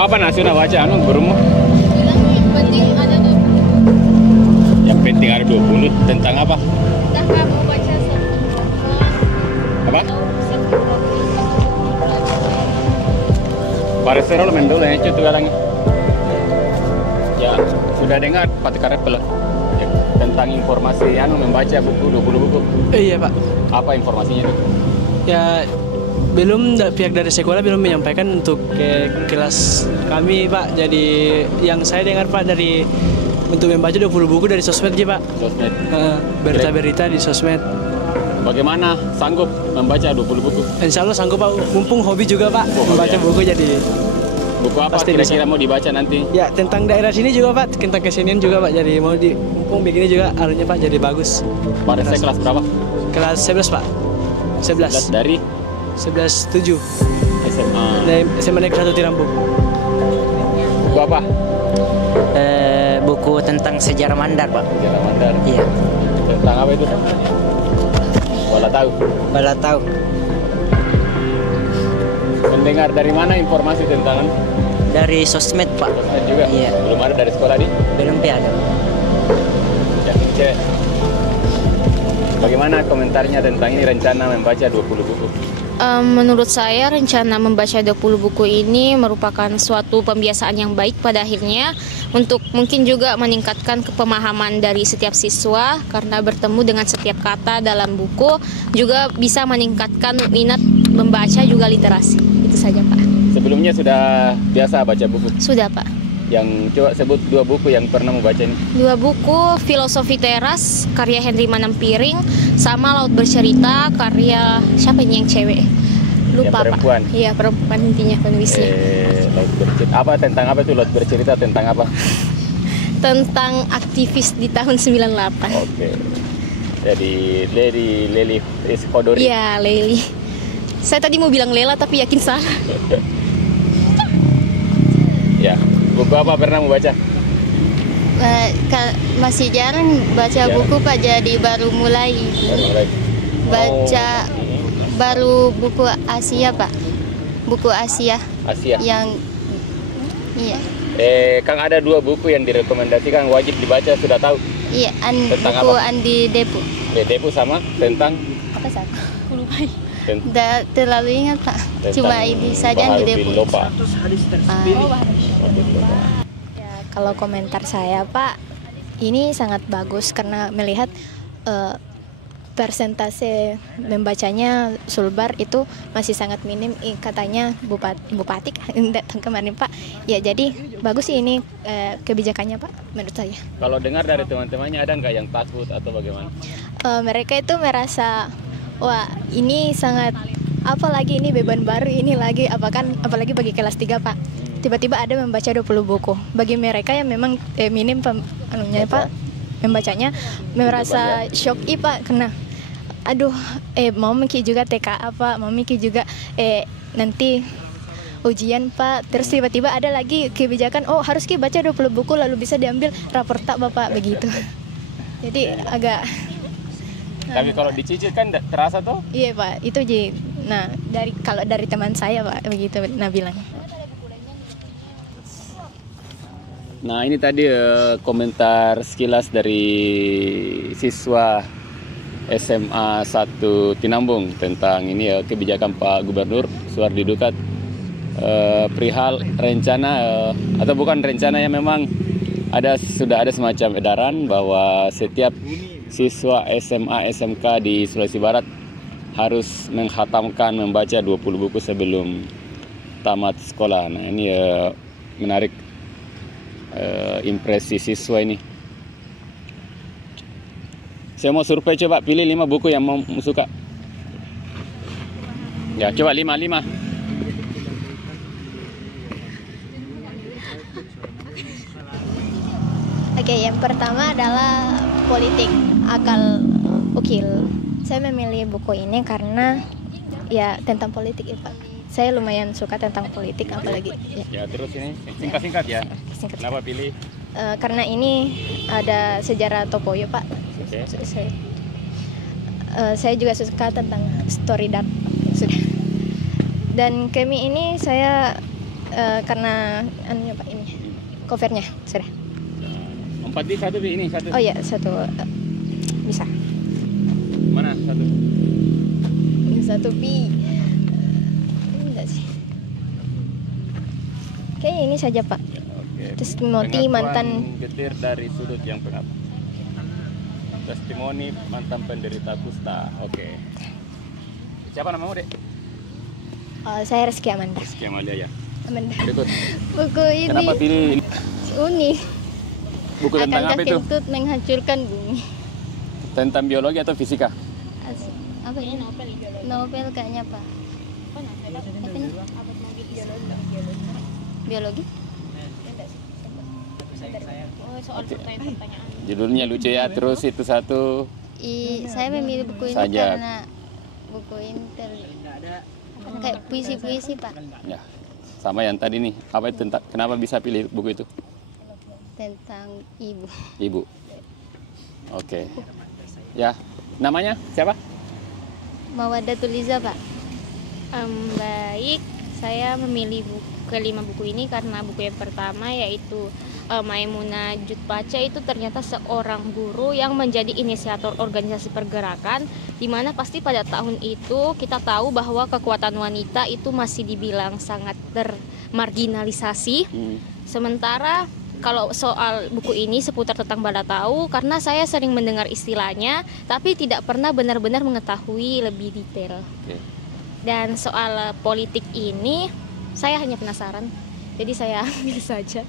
Kau apa nasional baca gurumu? Yang penting ada 20. Yang penting ada 20 tentang apa? Dah kamu baca Apa? Parcerol mendul yang itu galangnya. Ya, sudah dengar Pak Karepel ya, tentang informasi membaca buku 20 buku. Iya Pak. Apa informasinya itu? Ya pihak dari sekolah belum menyampaikan untuk ke kelas kami Pak. Jadi yang saya dengar Pak dari untuk membaca 20 buku dari sosmed aja Pak. Sosmed. Berita-berita di sosmed. Bagaimana sanggup membaca 20 buku? Insya Allah sanggup Pak. Mumpung hobi juga Pak membaca ya. buku jadi. Buku apa Pasti kira-kira bisa. mau dibaca nanti? Ya tentang daerah sini juga Pak, tentang kesenian juga Pak. Jadi mau di mumpung begini juga alunya Pak jadi bagus. Pada saya kelas berapa? Kelas 11 Pak. 11. Dari 11 7. SMA. Dari SMA Negeri 1 Tirambung. Buku apa? Buku tentang sejarah Mandar, Pak. Sejarah Mandar. Iya. Tentang apa itu? Bola tahu. Bala tahu. Mendengar dari mana informasi tentang Dari sosmed, Pak. sosmed juga? Iya. Belum ada dari sekolah nih? Belum ada. Ya, cek. Bagaimana komentarnya tentang ini rencana membaca 20 buku? Menurut saya rencana membaca 20 buku ini merupakan suatu pembiasaan yang baik pada akhirnya untuk mungkin juga meningkatkan kepemahaman dari setiap siswa karena bertemu dengan setiap kata dalam buku juga bisa meningkatkan minat membaca juga literasi. Itu saja Pak. Sebelumnya sudah biasa baca buku? Sudah Pak. Yang coba sebut 2 buku yang pernah membaca ini. 2 buku, Filosofi Teras karya Henry Manampiring sama Laut Bercerita karya siapa ini yang cewek? Lupa Yang perempuan. Pak. Iya, perempuan intinya penulisnya. Laut Bercerita. Apa tentang apa itu Laut Bercerita tentang apa? Tentang aktivis di tahun 98. Oke. Jadi Leli Iskodori. Iya, Leili. Saya tadi mau bilang Lela tapi yakin salah. Ya. Buku apa pernah membaca? Masih jarang baca Jarang. buku Pak, jadi baru mulai Baru mulai. baca baru buku Asia Pak. Buku Asia Asia. yang iya. Kang ada 2 buku yang direkomendasikan wajib dibaca, sudah tahu? Iya, Tentang buku apa? Andi Depu. Depu sama tentang Apa sih? Aku lupa. ten- Tidak terlalu ingat Pak. Cuma ini saja Andi Depu. Lopa. Ya, kalau komentar saya Pak, ini sangat bagus karena melihat persentase membacanya Sulbar itu masih sangat minim. Katanya Bupati datang kemarin Pak. Ya jadi bagus sih ini kebijakannya Pak menurut saya. Kalau dengar dari teman-temannya ada nggak yang takut atau bagaimana? Mereka itu merasa wah ini sangat apalagi ini beban baru ini lagi apalagi bagi kelas 3 Pak. Tiba-tiba ada membaca 20 buku. Bagi mereka yang memang minim anunya Pak membacanya merasa shock Pak karena aduh mau mikir juga TKA Pak, mau mikir juga nanti ujian Pak. Terus tiba-tiba ada lagi kebijakan harus baca 20 buku lalu bisa diambil rapor tak Bapak begitu. Jadi agak Tapi kalau dicicil kan terasa tuh? iya Pak, itu nah kalau dari teman saya Pak begitu nah bilang. Nah ini tadi komentar sekilas dari siswa SMA 1 Tinambung tentang ini kebijakan Pak Gubernur Suhardi Dukat perihal rencana atau bukan rencana yang memang sudah ada semacam edaran bahwa setiap siswa SMA SMK di Sulawesi Barat harus menghatamkan membaca 20 buku sebelum tamat sekolah. Nah ini menarik impresi siswa ini. Saya mau survei, coba pilih 5 buku yang mau suka. Ya, coba 5. Oke, yang pertama adalah politik akal ukil. Saya memilih buku ini karena ya tentang politik ya Pak. Saya lumayan suka tentang politik apalagi Ya terus ini singkat-singkat ya. Singkat. Kenapa pilih? Karena ini ada sejarah Tokoyo Pak. Oke. Saya juga suka tentang story dark sudah. Dan kemi ini saya karena anunya Pak ini covernya sudah. 4 di satu Bi, ini satu. Oh ya satu bisa. Mana satu? Ini satu pi. Enggak sih. Kayaknya ini saja Pak. Oke. Testimoni Pengakuan mantan getir dari sudut yang pengap. Testimoni mantan penderita kusta. Oke. Siapa namamu, Dek? saya Reski Amanda. Rizky Amalia ya. Amanda. Berikut. Buku ini Kenapa pilih ini? unik. Buku tentang apa Akankah itu? kentut menghancurkan bumi? Tentang biologi atau fisika? Apa ini novel? Novel kayaknya Pak. Apanya? Biologi? Oh, soal Oke. pertanyaan. Judulnya lucu ya. Terus itu satu. Saya memilih buku ini Sajak. karena buku ini kayak puisi-puisi Pak, Ya. Sama yang tadi nih. Apa itu tentang? Kenapa bisa pilih buku itu? tentang ibu. Ibu. Oke. Ya. Namanya siapa? Mawaddah Tuliza Pak. Baik, saya memilih kelima buku ini karena buku yang pertama yaitu Maimunah Jutpaca itu ternyata seorang guru yang menjadi inisiator organisasi pergerakan, di mana pasti pada tahun itu kita tahu bahwa kekuatan wanita itu masih dibilang sangat termarginalisasi. Sementara kalau soal buku ini seputar tentang bala tahu, karena saya sering mendengar istilahnya tapi tidak pernah benar-benar mengetahui lebih detail. Oke. Dan soal politik ini saya hanya penasaran, jadi saya ambil saja.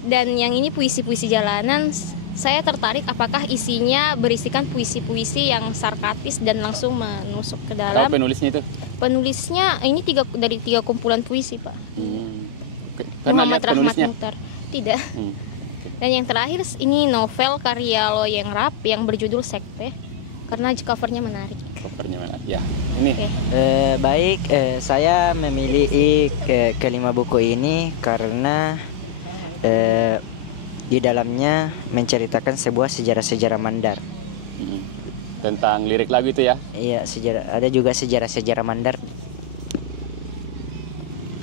Dan yang ini puisi-puisi jalanan, saya tertarik apakah isinya berisikan puisi-puisi yang sarkastis dan langsung menusuk ke Tahu dalam. penulisnya itu? Penulisnya ini dari tiga kumpulan puisi Pak. Oke. Pernah Muhammad lihat Rahmat penulisnya? Mukhtar. Tidak. Hmm. Dan yang terakhir ini novel karya Loyeng Rap yang berjudul Sekte, karena covernya menarik. Covernya mana? Ya. Ini. Oke. Baik, saya memilih kelima buku ini karena di dalamnya menceritakan sebuah sejarah-sejarah Mandar. Tentang lirik lagu itu ya. Iya, ada juga sejarah-sejarah Mandar.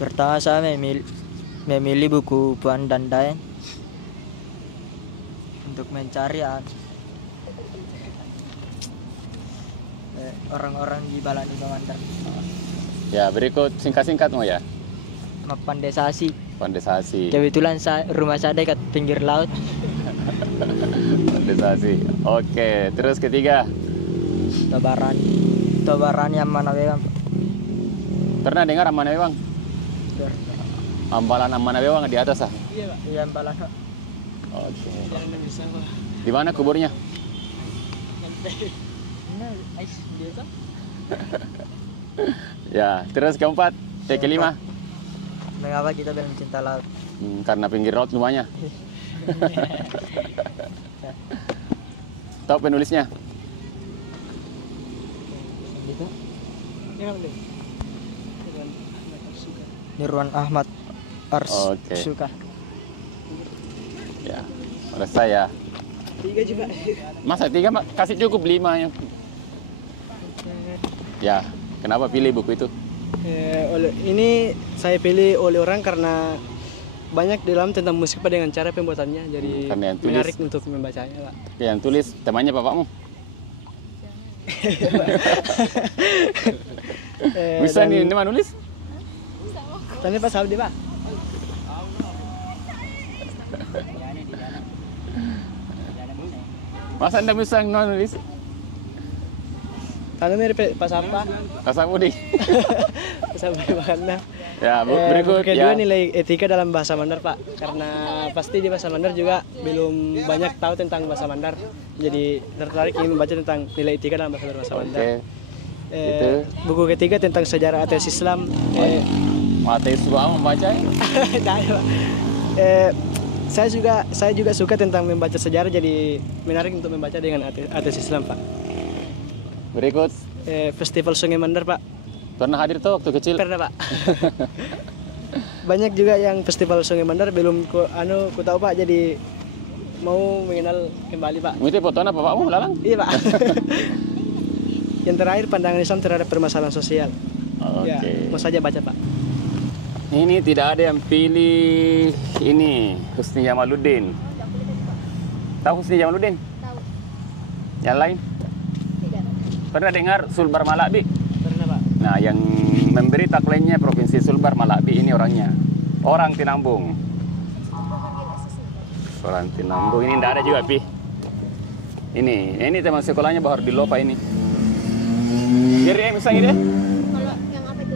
Pertama saya memilih buku Puan dan Daen untuk mencari orang-orang di Balani Mandar. Ya, berikut singkat-singkat mau ya. Pandesasi. Pandesasi. Kebetulan rumah saya dekat pinggir laut. Pandesasi. Oke, terus ketiga. Tobaran yang mana bang? Pernah dengar Amanah Bewang? Ambalan Amanah Bewang di atas ah. Iya Pak. Iya balan. Oke. Jangan bisa Pak. Di mana kuburnya? Biasa. Ya, terus keempat, kelima. Mengapa kita belum cinta laut? Karena pinggir laut rumahnya. Tahu penulisnya? Jangan deh. Nirwan Ahmad Oke. Arsuka. Ya, selesai ya. 3 juga. Masa 3 Mak? Kasih cukup 5 ya. Ya, kenapa pilih buku itu? Ini saya pilih oleh orang karena banyak di dalam tentang musik Pak dengan cara pembuatannya, jadi Karena yang tulis- menarik untuk membacanya Pak. Yang tulis temannya bapakmu? Bisa Dan- nih, ini mah nulis? Tanya Pak Sabdi Pak. Masa anda bisa nulis? Tanya mirip Pak Sampah. Rasa mudik. Pak Sabdi Makanda. Ya, berikut kedua ya. nilai etika dalam bahasa Mandar Pak, karena pasti di bahasa Mandar juga belum banyak tahu tentang bahasa Mandar, jadi tertarik ingin membaca tentang nilai etika dalam bahasa Mandar. Oke. Itu. Buku ketiga tentang sejarah ateis Islam. Mata suka membaca ya? Tidak ada, Pak. Saya juga suka tentang membaca sejarah, jadi menarik untuk membaca dengan ateis Islam Pak. Berikut. Festival Sungai Mandar Pak. Pernah hadir tuh waktu kecil? Pernah Pak. Banyak juga yang festival Sungai Mandar belum ku tahu Pak, jadi mau mengenal kembali Pak. Itu fotonya bapakmu lalang? Iya Pak. Yang terakhir pandangan Islam terhadap permasalahan sosial. Oke. Ya, mau saja baca Pak. Ini tidak ada yang pilih ini Husni Jamaluddin. Tahu Husni Jamaluddin? Tahu. Yang lain? Tidak. Pernah dengar Sulbar Malabi? Pernah Pak. Nah, yang memberi tagline-nya Provinsi Sulbar Malabi ini orangnya. Orang Tinambung. Orang Tinambung ini tidak ada juga, Pi. Ini teman sekolahnya Bahar di Lopa ini. Jadi Musang ini deh. Kalau yang apa itu?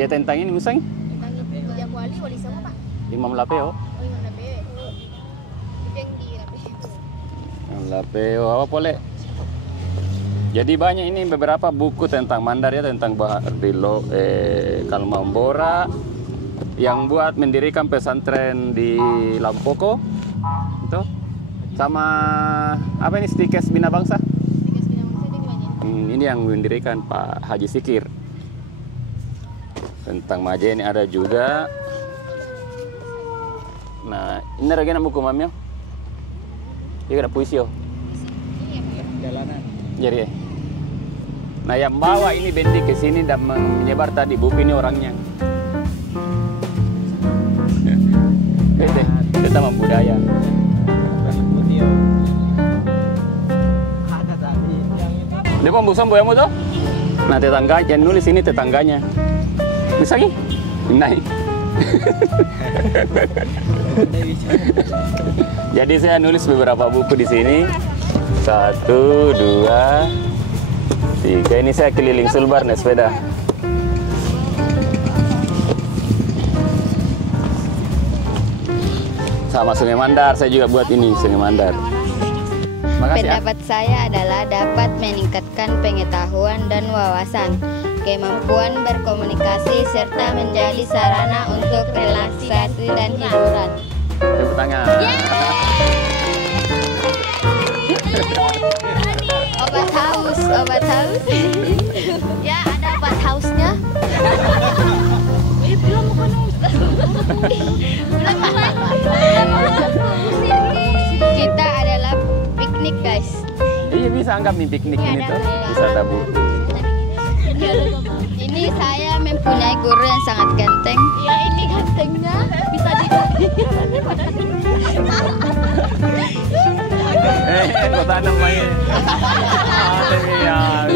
Ya tentang ini Musang. Tentang itu yang wali sama Pak. Imam Lapeo. Oh, yang Lapeo. Itu yang di Lapeo itu. Imam Lapeo apa boleh? Jadi banyak ini beberapa buku tentang Mandar ya, tentang Bahar di Kalmambora yang buat mendirikan pesantren di Lampoko. Itu sama apa ini Stikes Bina Bangsa? Tiga Bina Bangsa itu gimana? Ini yang mendirikan Pak Haji Sikir. Tentang Majen ada juga. Nah, ini lagi nama buku mamnya. Dia ada puisi yo. Jalanan. Jadi ya. Nah, yang bawa ini Bendi ke sini dan menyebar tadi buku ini orangnya. Itu taman budaya. Ada tadi yang Dia kok busan boyamu tuh? Nah, tetangga yang nulis ini tetangganya. Bisa nih? Naik. Jadi saya nulis beberapa buku di sini. 1, 2, 3. Ini saya keliling Sulbar naik sepeda. Sama Sungai Mandar, saya juga buat ini Sungai Mandar. Makasih ya. Pendapat saya adalah dapat meningkatkan pengetahuan dan wawasan, kemampuan berkomunikasi, serta menjadi sarana untuk relaksasi dan hiburan. Tepuk tangan. Obat haus, obat haus. Ya, ada obat hausnya. Kita adalah piknik guys. Iya bisa anggap nih piknik ini tuh wisata buku. Ini saya mempunyai guru yang sangat ganteng. Ya, ini gantengnya bisa di. Kok tanam main? Ya.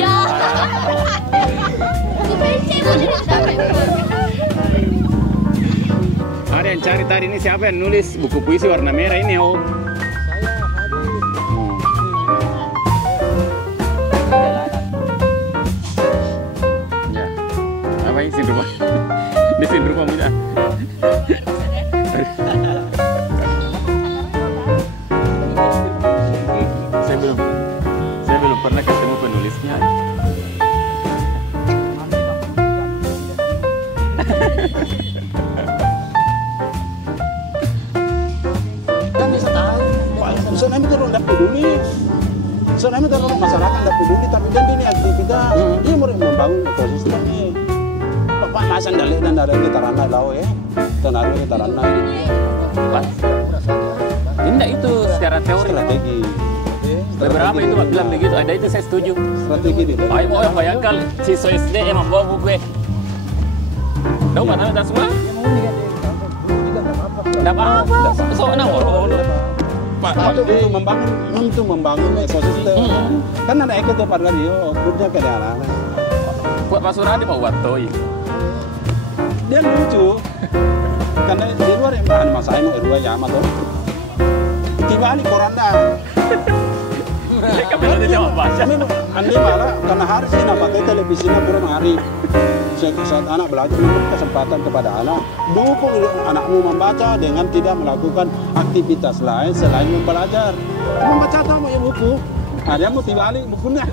Ada yang cari tadi ini siapa yang nulis buku puisi warna merah ini oh? Ya, apa ini sin rumah? Di sin rumah muda. Saya belum pernah ketemu penulisnya. Kan bisa tahu. Soalnya itu orang tidak peduli. Soalnya itu orang masyarakat tidak peduli, tapi kan ini aktivitas. Dia mau membangun ekosistem nih. Bapak masa ndalik dan ada kita ranah lau ya. Dan ada kita ranah ini. Pak, tidak itu secara teori. Strategi. Beberapa itu bilang begitu, ada itu saya setuju. Strategi di dalam. Ayo mau yang bayangkan siswa SD yang membawa buku. Tahu mana kita semua? Tidak apa-apa. Soalnya orang Pak, Untuk membangun ekosistem. Kan ada ekosistem pada dia, kerja ke dalam. buat Pak Suradi mau buat toy. Dia lucu. Karena di luar yang ada masalah mau dua ya tuh. Tiba nih koranda. Mereka bilang dia jawab baca. Andi malah karena hari sih nampaknya televisinya kurang hari. Saat anak belajar memberi kesempatan kepada anak, dukung anakmu membaca dengan tidak melakukan aktivitas lain selain belajar. Membaca tahu ya buku. Ada yang mau tiba balik bukunya.